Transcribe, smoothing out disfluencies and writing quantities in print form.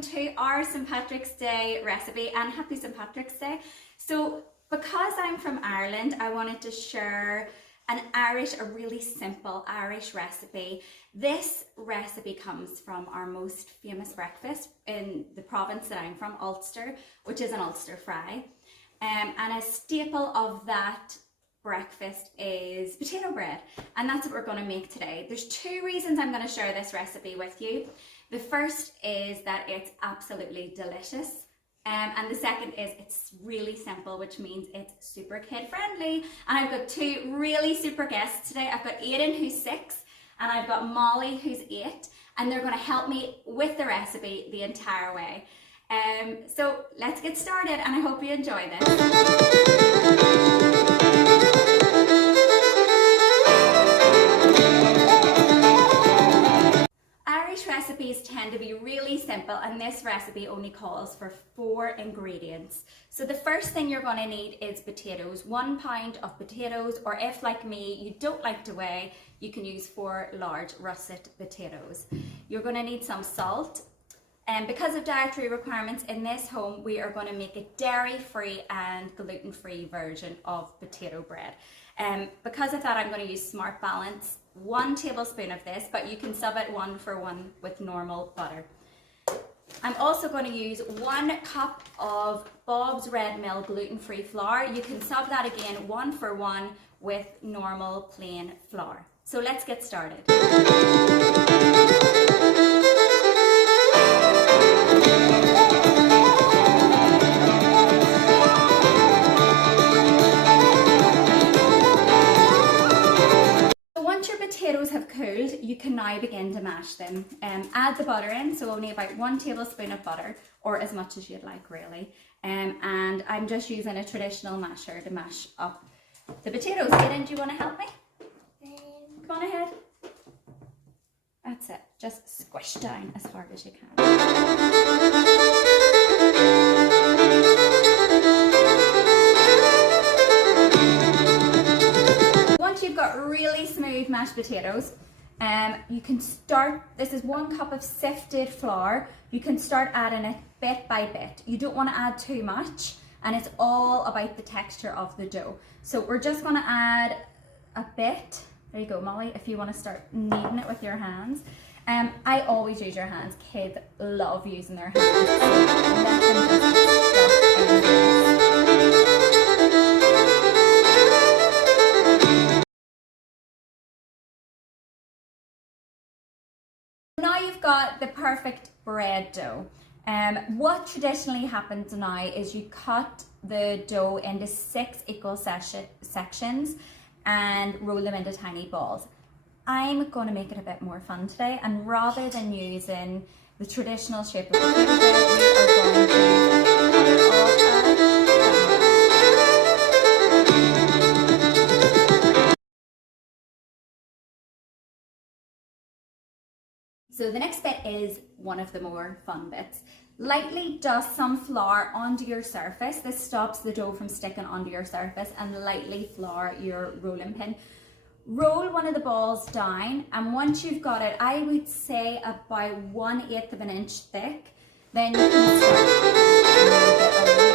welcome to our St. Patrick's Day recipe, and happy St. Patrick's Day. So because I'm from Ireland, I wanted to share a really simple Irish recipe. This recipe comes from our most famous breakfast in the province that I'm from, Ulster, which is an Ulster fry. And a staple of that breakfast is potato bread, and that's what we're going to make today. There's two reasons I'm going to share this recipe with you. The first is that it's absolutely delicious, and the second is it's really simple, which means it's super kid friendly. And I've got two really super guests today. I've got Aidan, who's 6, and I've got Molly, who's 8, and they're going to help me with the recipe the entire way. So let's get started, and I hope you enjoy this. Recipes tend to be really simple, and this recipe only calls for 4 ingredients. So the first thing you're going to need is potatoes, 1 pound of potatoes, or if like me you don't like to weigh, you can use 4 large russet potatoes. You're going to need some salt, and because of dietary requirements in this home, we are going to make a dairy-free and gluten-free version of potato bread. Because of that, I'm going to use Smart Balance, 1 tablespoon of this, but you can sub it 1 for 1 with normal butter. I'm also going to use 1 cup of Bob's Red Mill gluten-free flour. You can sub that again 1 for 1 with normal plain flour. So let's get started. Potatoes have cooled, you can now begin to mash them. Add the butter in, so only about 1 tablespoon of butter, or as much as you'd like really. And I'm just using a traditional masher to mash up the potatoes. Aidan, do you want to help me? Come on ahead. That's it, just squish down as hard as you can. Once you've got really smooth mashed potatoes, you can start, this is 1 cup of sifted flour, you can start adding it bit by bit. You don't want to add too much, and it's all about the texture of the dough. So we're just going to add a bit. There you go, Molly, if you want to start kneading it with your hands. I always use your hands. Kids love using their hands. So let them just Now you've got the perfect bread dough. What traditionally happens now is you cut the dough into 6 equal sections and roll them into tiny balls. I'm going to make it a bit more fun today, and rather than using the traditional shape of potato bread, we are going to cut it off. So the next bit is one of the more fun bits. Lightly dust some flour onto your surface. This stops the dough from sticking onto your surface, and lightly flour your rolling pin. Roll one of the balls down, and once you've got it, I would say about 1/8 of an inch thick, then you can start to make it a